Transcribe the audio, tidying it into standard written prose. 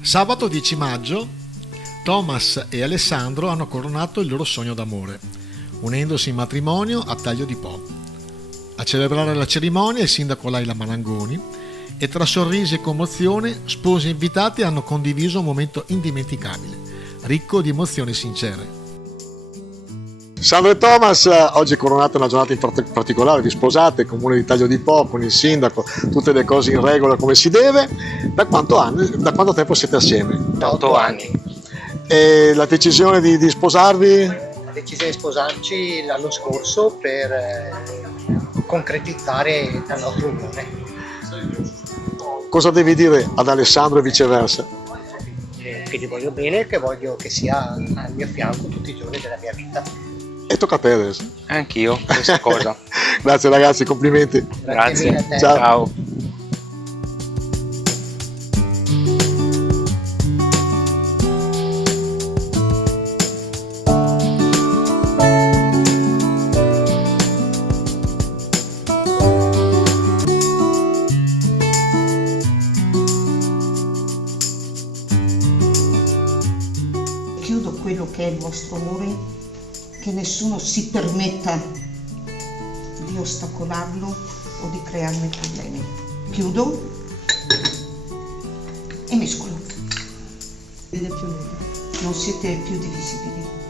Sabato 10 maggio Thomas e Alessandro hanno coronato il loro sogno d'amore, unendosi in matrimonio a Taglio di Po. A celebrare la cerimonia il sindaco Laila Malangoni e tra sorrisi e commozione sposi e invitati hanno condiviso un momento indimenticabile, ricco di emozioni sincere. Sandro e Thomas, oggi è coronata una giornata in particolare, vi sposate, comune di Taglio di Po, con il sindaco, tutte le cose in regola come si deve. Da quanto tempo siete assieme? Da 8 anni. E la decisione di sposarvi? La decisione di sposarci l'anno scorso per concretizzare la nostra unione. Cosa devi dire ad Alessandro e viceversa? Che gli voglio bene e che voglio che sia al mio fianco tutti i giorni della mia vita. E tocca a te adesso. Anch'io, questa cosa. Grazie ragazzi, complimenti. Grazie mille a te. Ciao. Ciao. Chiudo quello che è il vostro amore, che nessuno si permetta di ostacolarlo o di crearne problemi. Chiudo e mescolo. Non siete più divisibili.